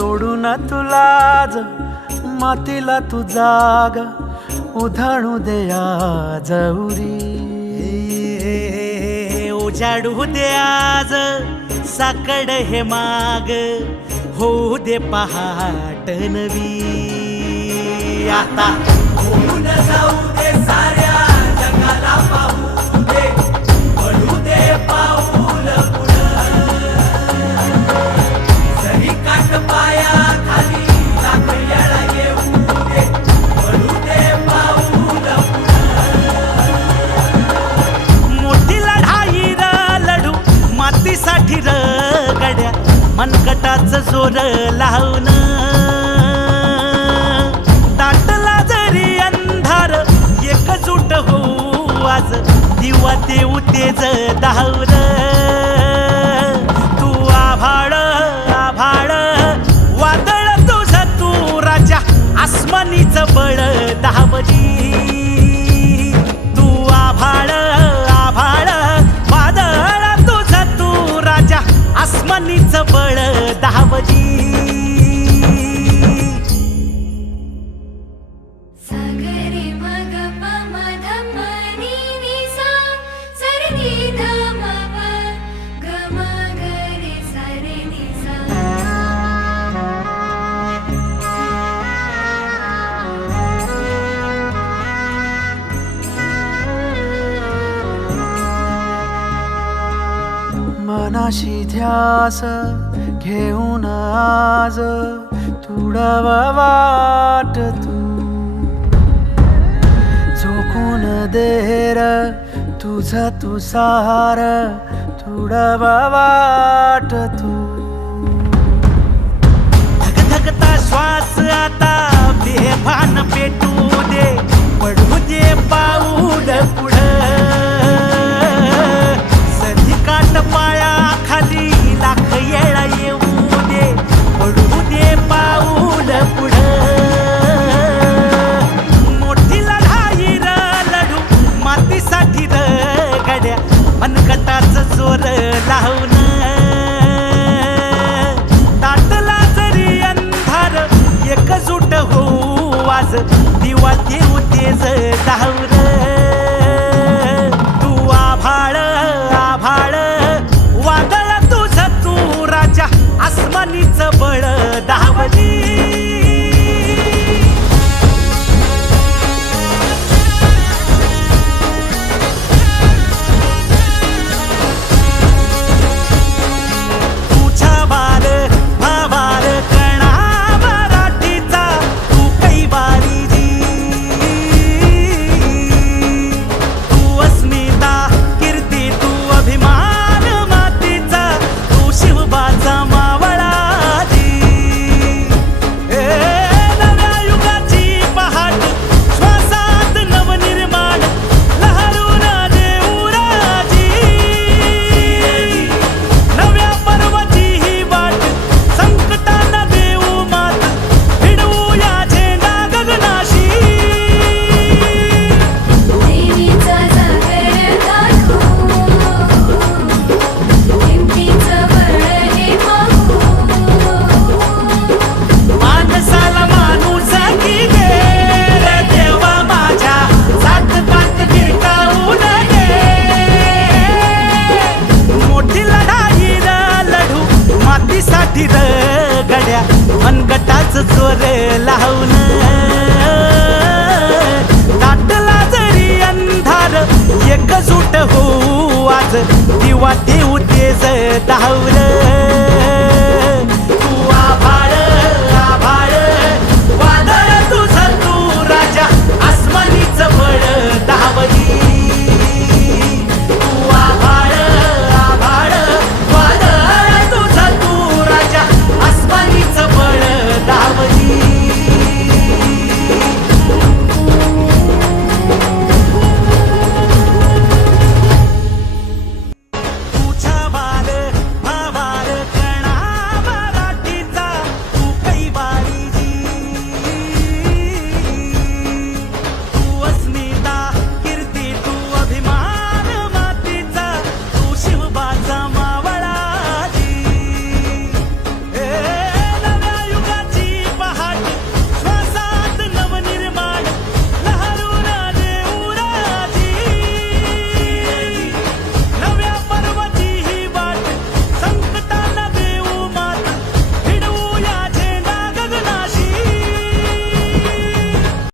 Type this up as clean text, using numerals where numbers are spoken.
सोडून तुलाज मातीला तू जाग उधाणू दे आज उरी उजाडू दे आज साकड हे माग होऊ दे पहाट नवी आता होऊन जाऊ दे साऱ्या जगाला पाहू दे पडू दे पाऊल पुढं जरी काट पाया खाली लाख येळा येऊ दे पडू दे पाऊल पुढं मोठी लढाई र लढू मातीसाठी र गड्या मनगटाचं जोर लावून दाटला जरी अंधार एकजूट होऊ आज दिवा देऊ तेज दावर तू आभाळ आभाळ वादळ तुझं तू राजा आसमानीचं बळ दावली तू आभाळ आभाळ वादळ तुझं तू राजा आसमानीचं बळ दावली मनाशी ध्यास घेऊन आज तुडवा वाट तू झोकून देर तुझ तू सार तुडवा वाट तू धगधगता श्वास आता बेभान पेटू दे पडू दे पाऊल पुढं सधी काट पाया खाली लाख येळा येऊ दे पडू दे पाऊल पुढं मोठी लढाई र लढू मातीसाठी र गड्या मनगटाचं जोर लावून दाटला जरी अंधार एकजूट होऊ आज दिवा देऊ तेज दावर तू आभाळ आभाळ वादळ तुझं तू राजा आसमानीचं बळ दावली गड्या मनगटाचं जोर लावून दाटला जरी अंधार एकजूट होऊ आज दिवा देऊ तेज दावर